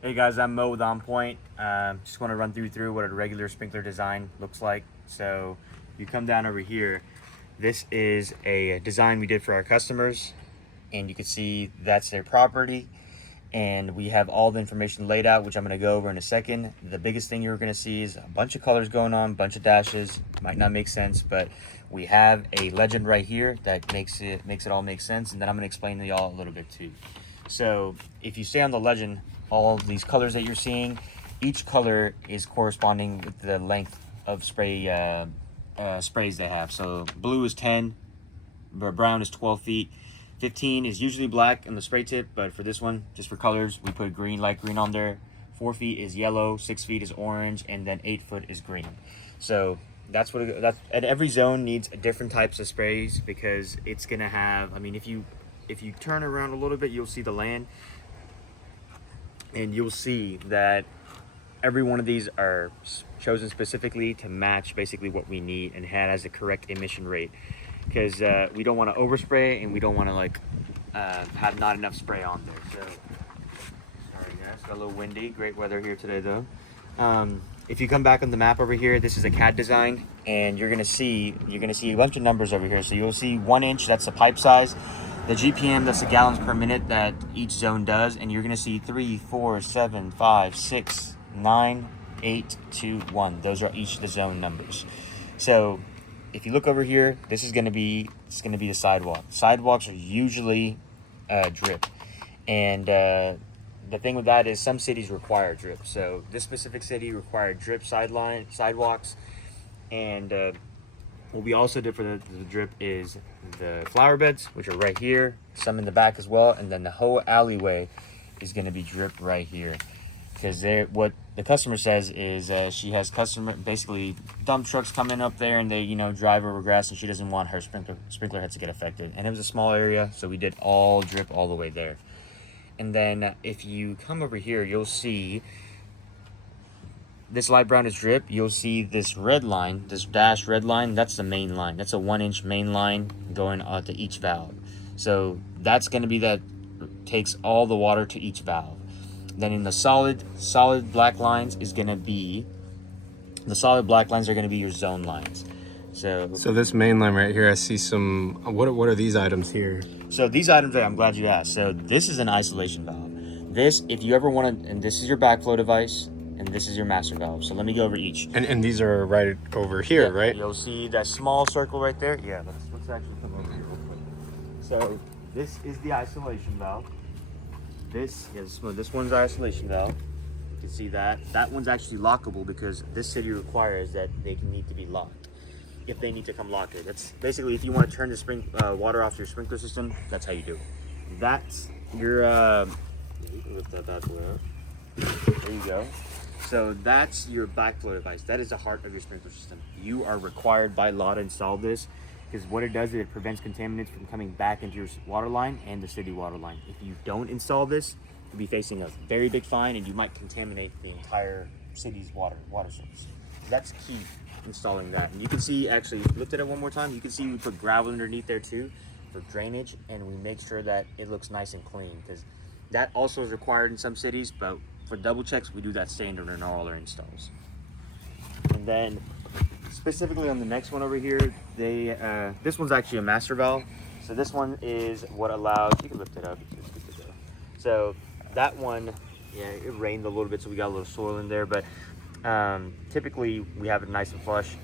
Hey guys, I'm Mo with On Point. Just want to run through what a regular sprinkler design looks like. So you come down over here. This is a design we did for our customers, and you can see that's their property. And we have all the information laid out, which I'm going to go over in a second. The biggest thing you're going to see is a bunch of colors going on, a bunch of dashes. Might not make sense, but we have a legend right here that makes it all make sense. And then I'm going to explain to y'all a little bit too. So if you stay on the legend, all these colors that you're seeing, each color is corresponding with the length of sprays they have. So blue is 10, brown is 12 feet. 15 is usually black on the spray tip, but for this one, just for colors, we put green, light green on there. 4 feet is yellow, 6 feet is orange, and then 8 foot is green. So that's and every zone needs different types of sprays because it's gonna have. I mean, if you turn around a little bit, you'll see the land, and you'll see that every one of these are chosen specifically to match basically what we need and has the correct emission rate, because we don't want to overspray and we don't want to have not enough spray on there. So sorry guys, got a little windy. Great weather here today though. If you come back on the map over here, this is a CAD design, and you're gonna see a bunch of numbers over here. So you'll see 1 inch, that's the pipe size. The GPM, that's the gallons per minute that each zone does, and you're gonna see 3, 4, 7, 5, 6, 9, 8, 2, 1. Those are each the zone numbers. So if you look over here, this is gonna be the sidewalk. Sidewalks are usually drip, and the thing with that is some cities require drip. So this specific city required drip sidewalks, and what we also did for the drip is the flower beds, which are right here, some in the back as well, and then the whole alleyway is going to be drip right here. Because what the customer says is she has basically dump trucks coming up there, and they drive over grass, and she doesn't want her sprinkler heads to get affected. And it was a small area, so we did all drip all the way there. And then if you come over here, you'll see this light brown is drip. You'll see this red line, this dash red line, that's the main line. That's a 1 inch main line going to each valve. So that's going to be that takes all the water to each valve. Then in the solid black lines is going to be, the solid black lines are going to be your zone lines. So this main line right here, I see some, what are these items here? So these items, I'm glad you asked. So this is an isolation valve. This, if you ever want to, and this is your backflow device, and this is your master valve. So let me go over each. And these are right over here, Yeah, right? You'll see that small circle right there. Yeah, let's actually come over here real quick. So this is the isolation valve. This one's isolation valve. You can see that. That one's actually lockable because this city requires that they need to be locked. If they need to come lock it. That's basically if you want to turn the water off your sprinkler system, that's how you do it. That's your, you can lift that bad boy up. There you go. So that's your backflow device. That is the heart of your sprinkler system. You are required by law to install this because what it does is it prevents contaminants from coming back into your water line and the city water line. If you don't install this, you'll be facing a very big fine and you might contaminate the entire city's water source. That's key, installing that. And you can see, actually, lift it up one more time. You can see we put gravel underneath there too for drainage, and we make sure that it looks nice and clean because that also is required in some cities, but for double checks, we do that standard in all our installs. And then specifically on the next one over here, this one's actually a master valve. So this one is what allows, you can lift it up, it's good to go. So that one, yeah, it rained a little bit, so we got a little soil in there, but typically we have it nice and flush.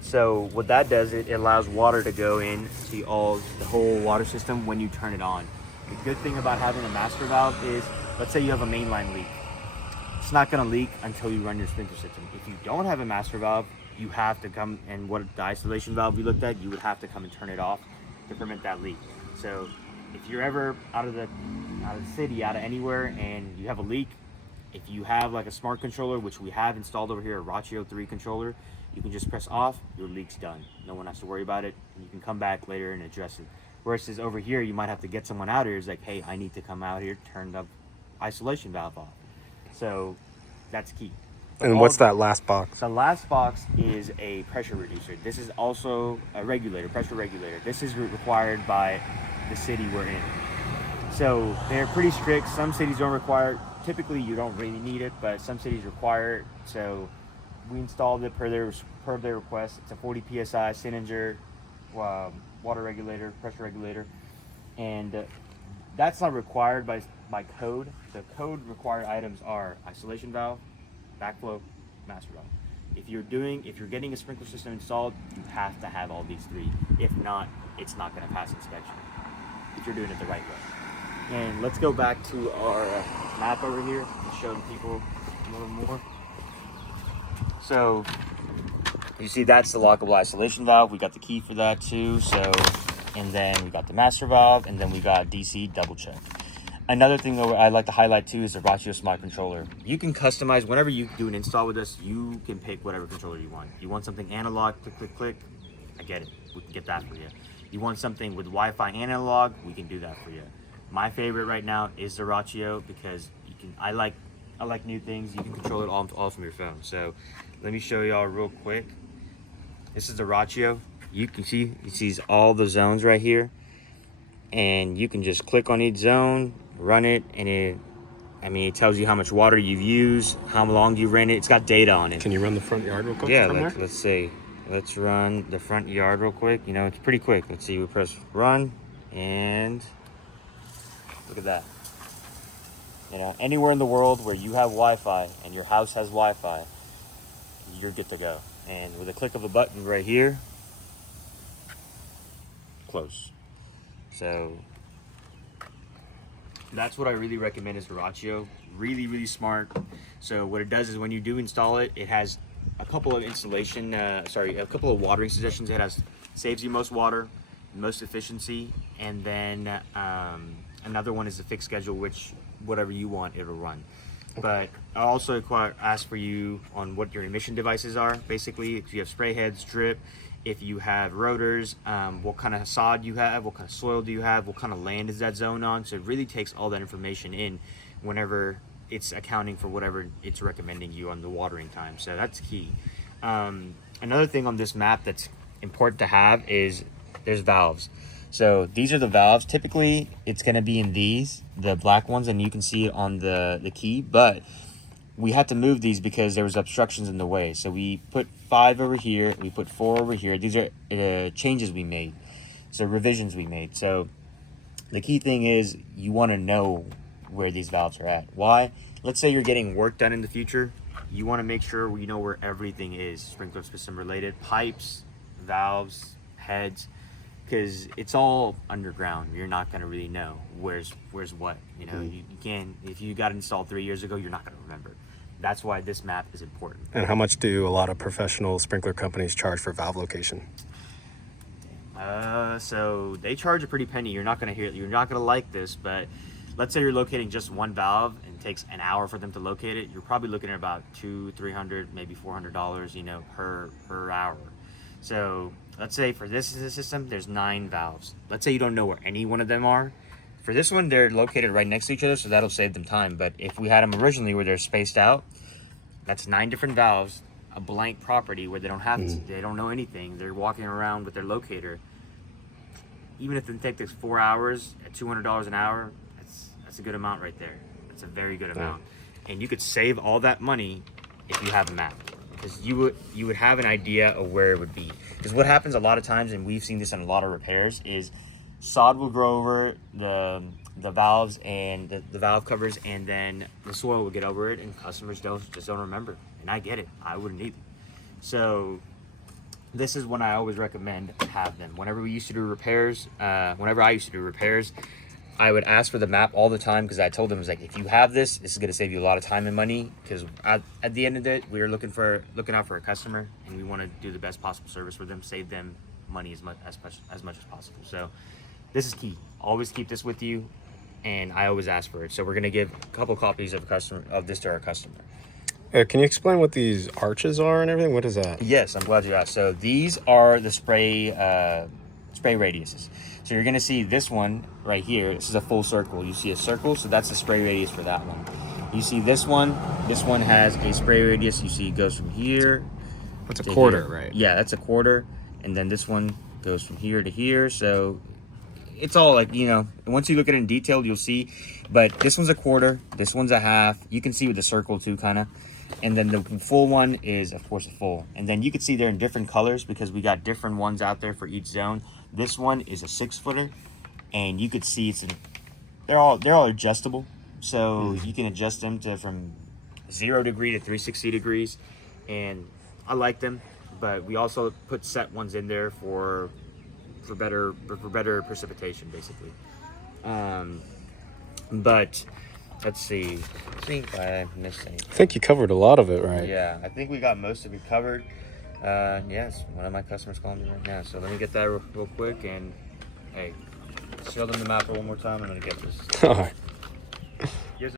So what that does, it allows water to go in to the whole water system when you turn it on. The good thing about having a master valve is, let's say you have a mainline leak. It's not going to leak until you run your sprinkler system. If you don't have a master valve, you have to come, and what the isolation valve we looked at, you would have to come and turn it off to prevent that leak. So if you're ever out of the city, out of anywhere, and you have a leak, if you have like a smart controller, which we have installed over here, a Rachio 3 controller, you can just press off, your leak's done. No one has to worry about it, and you can come back later and address it. Versus over here, you might have to get someone out here. It's like, hey, I need to come out here, turn the isolation valve off. So that's key. But and what's that last box? The last box is a pressure reducer. This is also a regulator, pressure regulator. This is required by the city we're in. So they're pretty strict. Some cities don't require it. Typically, you don't really need it, but some cities require it. So we installed it per their request. It's a 40 psi Sininger water regulator, pressure regulator, and that's not required by code. The code required items are isolation valve, backflow, master valve. If you're getting a sprinkler system installed, you have to have all these three. If not, it's not going to pass inspection. If you're doing it the right way. And let's go back to our map over here and show the people a little more. So you see that's the lockable isolation valve. We got the key for that too. So, and then we got the master valve, and then we got DC double check. Another thing that I'd like to highlight too is the Rachio Smart Controller. You can customize, whenever you do an install with us, you can pick whatever controller you want. You want something analog, click, click, click, I get it. We can get that for you. You want something with Wi-Fi and analog, we can do that for you. My favorite right now is the Rachio because I like new things. You can control it all from your phone. So let me show y'all real quick. This is the Rachio. You can see, it sees all the zones right here. And you can just click on each zone, run it, and it tells you how much water you've used, how long you ran it. It's got data on it. Can you run the front yard real quick? Yeah, let's see. Let's run the front yard real quick. You know, it's pretty quick. Let's see, we press run, and look at that. You know, anywhere in the world where you have Wi-Fi and your house has Wi-Fi, you're good to go. And with a click of a button right here, close. So that's what I really recommend is the Rachio. Really, really smart. So what it does is when you do install it, it has a couple of a couple of watering suggestions. It saves you most water, most efficiency, and then another one is the fixed schedule, which whatever you want, it'll run. But I also ask for you on what your emission devices are. Basically, if you have spray heads, drip, if you have rotors, what kind of sod you have, what kind of soil do you have, what kind of land is that zone on. So it really takes all that information in whenever it's accounting for whatever it's recommending you on the watering time. So that's key. Another thing on this map that's important to have is there's valves. So these are the valves. Typically, it's going to be in the black ones, and you can see it on the key, but we had to move these because there was obstructions in the way. So we put 5 over here, we put 4 over here. These are changes we made, so revisions we made. So the key thing is you want to know where these valves are at. Why? Let's say you're getting work done in the future. You want to make sure you know where everything is sprinkler system related, pipes, valves, heads, because it's all underground. You're not going to really know where's what. You know, you can't, if you got installed 3 years ago, you're not going to remember. That's why this map is important. And how much do a lot of professional sprinkler companies charge for valve location? So they charge a pretty penny. You're not going to like this, but let's say you're locating just one valve and it takes an hour for them to locate it. You're probably looking at about $200-300, maybe $400, you know, per hour. So let's say for this system, there's 9 valves. Let's say you don't know where any one of them are. For this one, they're located right next to each other, so that'll save them time. But if we had them originally where they're spaced out, that's 9 different valves, a blank property where they don't have they don't know anything. They're walking around with their locator. Even if it takes us 4 hours at $200 an hour, that's a good amount right there. That's a very good amount. And you could save all that money if you have a map. Because you would have an idea of where it would be. Because what happens a lot of times, and we've seen this in a lot of repairs, is sod will grow over the valves and the valve covers, and then the soil will get over it, and customers just don't remember. And I get it. I wouldn't either. So this is when I always recommend have them. Whenever I used to do repairs, I would ask for the map all the time, because I told them, like, if you have this is going to save you a lot of time and money, because at the end of it, we're looking out for a customer, and we want to do the best possible service for them, save them money as much as possible. So this is key. Always keep this with you, and I always ask for it. So we're going to give a couple copies of this to our customer. Can you explain what these arches are and everything? What is that? Yes, I'm glad you asked. So these are the spray radiuses. So you're gonna see this one right here. This is a full circle. You see a circle, so that's the spray radius for that one. You see this one. This one has a spray radius. You see it goes from here. That's a quarter, here. right? Yeah, that's a quarter. And then this one goes from here to here. So it's all like, you know, once you look at it in detail, you'll see. But this one's a quarter, this one's a half. You can see with the circle too, kind of. And then the full one is, of course, a full. And then you can see they're in different colors because we got different ones out there for each zone. This one is a 6-footer, and you could see they're all adjustable. So you can adjust them to from 0 degree to 360 degrees, and I like them. But we also put set ones in there for better precipitation, basically. But let's see. I think I missed anything. I think you covered a lot of it, right? Yeah, I think we got most of it covered. Yes, one of my customers calling me right now, so let me get that real quick. And hey, show them the mapper one more time. I'm gonna get this. All right.